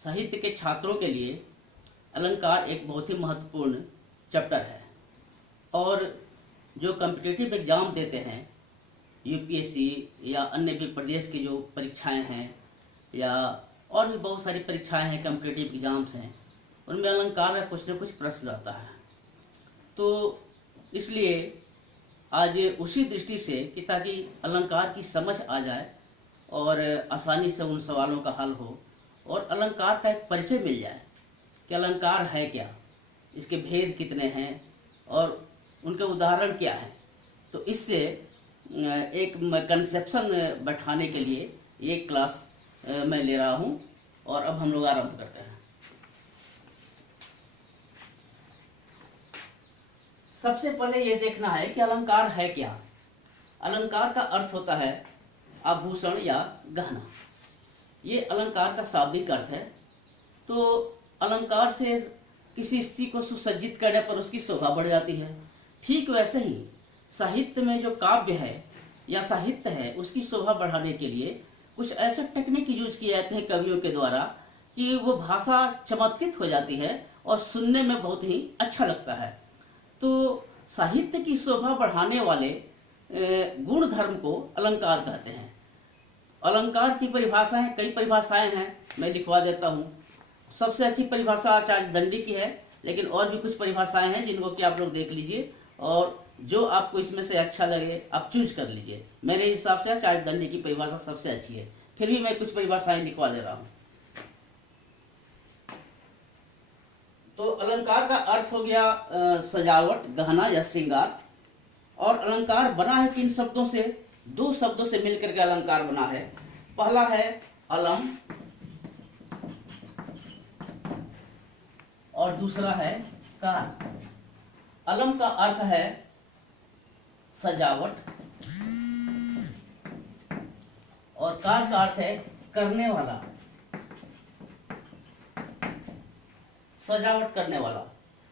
साहित्य के छात्रों के लिए अलंकार एक बहुत ही महत्वपूर्ण चैप्टर है। और जो कॉम्पिटिटिव एग्ज़ाम देते हैं, यूपीएससी या अन्य भी प्रदेश की जो परीक्षाएं हैं या और भी बहुत सारी परीक्षाएं हैं, कॉम्पिटिटिव एग्ज़ाम्स हैं, उनमें अलंकार का कुछ न कुछ प्रश्न रहता है। तो इसलिए आज उसी दृष्टि से कि ताकि अलंकार की समझ आ जाए और आसानी से उन सवालों का हल हो और अलंकार का एक परिचय मिल जाए कि अलंकार है क्या, इसके भेद कितने हैं और उनके उदाहरण क्या हैं। तो इससे एक कंसेप्शन बैठाने के लिए ये क्लास मैं ले रहा हूँ और अब हम लोग आरंभ करते हैं। सबसे पहले ये देखना है कि अलंकार है क्या। अलंकार का अर्थ होता है आभूषण या गहना। ये अलंकार का शाब्दिक अर्थ है। तो अलंकार से किसी स्त्री को सुसज्जित करने पर उसकी शोभा बढ़ जाती है। ठीक वैसे ही साहित्य में जो काव्य है या साहित्य है, उसकी शोभा बढ़ाने के लिए कुछ ऐसे टेक्निक यूज किए जाते हैं कवियों के द्वारा कि वो भाषा चमत्कृत हो जाती है और सुनने में बहुत ही अच्छा लगता है। तो साहित्य की शोभा बढ़ाने वाले गुण धर्म को अलंकार कहते हैं। अलंकार की परिभाषाएं, कई परिभाषाएं हैं, मैं लिखवा देता हूँ। सबसे अच्छी परिभाषा आचार्य दंडी की है, लेकिन और भी कुछ परिभाषाएं हैं जिनको कि आप लोग देख लीजिए और जो आपको इसमें से अच्छा लगे आप चूज कर लीजिए। मेरे हिसाब से आचार्य दंडी की परिभाषा सबसे अच्छी है, फिर भी मैं कुछ परिभाषाएं लिखवा दे रहा हूँ। तो अलंकार का अर्थ हो गया सजावट, गहना या श्रृंगार। और अलंकार बना है किन शब्दों से? दो शब्दों से मिलकर के अलंकार बना है। पहला है अलम और दूसरा है कार। अलम का अर्थ है सजावट और कार का अर्थ है करने वाला, सजावट करने वाला।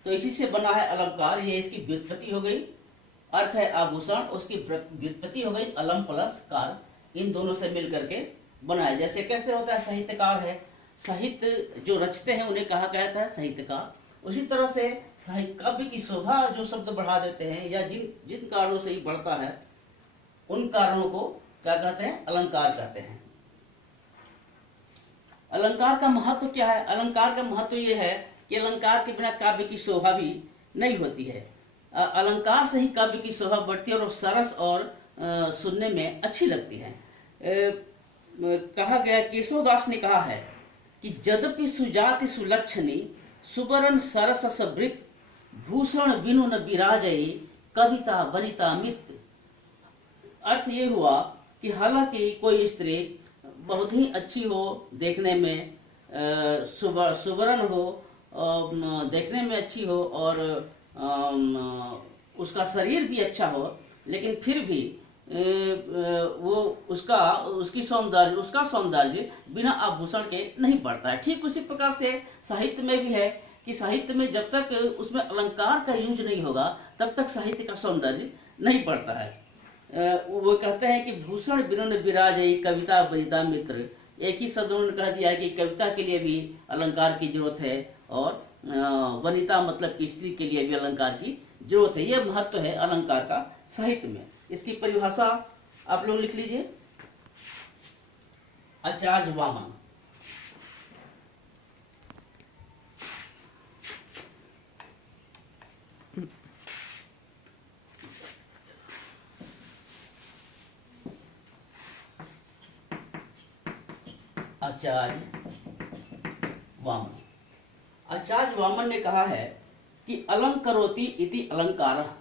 तो इसी से बना है अलंकार। ये इसकी व्युत्पत्ति हो गई। अर्थ है आभूषण, उसकी व्युत्पत्ति हो गई अलम प्लस कार। इन दोनों से मिलकर के बना है। जैसे कैसे होता है, साहित्यकार है, साहित्य जो रचते हैं उन्हें कहा कहता है साहित्यकार। उसी तरह से काव्य की शोभा जो शब्द बढ़ा देते हैं या जिन जिन कारणों से ही बढ़ता है, उन कारणों को क्या कहते हैं? अलंकार कहते हैं। अलंकार का महत्व क्या है? अलंकार का महत्व ये है कि अलंकार के बिना काव्य की शोभा भी नहीं होती है। अलंकार से ही काव्य की शोभा बढ़ती है और सरस और सुनने में अच्छी लगती है। कहा गया, केशवदास ने कहा है कि यद्यपि सुजाति सुलक्षणी सुबरन सरस सवृत भूषण बिनु न विराजई कविता वनिता मित्र। अर्थ ये हुआ कि हालांकि कोई स्त्री बहुत ही अच्छी हो, देखने में सुबरन हो, देखने में अच्छी हो और उसका शरीर भी अच्छा हो, लेकिन फिर भी वो उसका सौंदर्य बिना आभूषण के नहीं बढ़ता है। ठीक उसी प्रकार से साहित्य में भी है कि साहित्य में जब तक उसमें अलंकार का यूज नहीं होगा तब तक साहित्य का सौंदर्य नहीं बढ़ता है। वो कहते हैं कि भूषण बिनु विराजई कविता वनिता मित्र। एक ही शब्द उन्होंने कह दिया है कि कविता के लिए भी अलंकार की जरूरत है और वनिता मतलब कि स्त्री के लिए भी अलंकार की जरूरत है। यह महत्व है अलंकार का साहित्य में। इसकी परिभाषा आप लोग लिख लीजिए। आचार्य वामन। आचार्य वामन। आचार्य वामन ने कहा है कि अलंकरोति इति अलंकारः।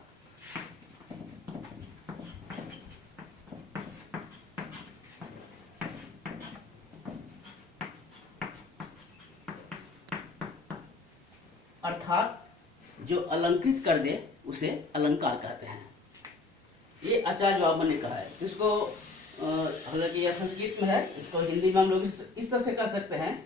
अर्थात जो अलंकृत कर दे उसे अलंकार कहते हैं। ये आचार्य वामन ने कहा है। इसको हालांकि यह संस्कृत में है, इसको हिंदी में हम लोग इस तरह से कह सकते हैं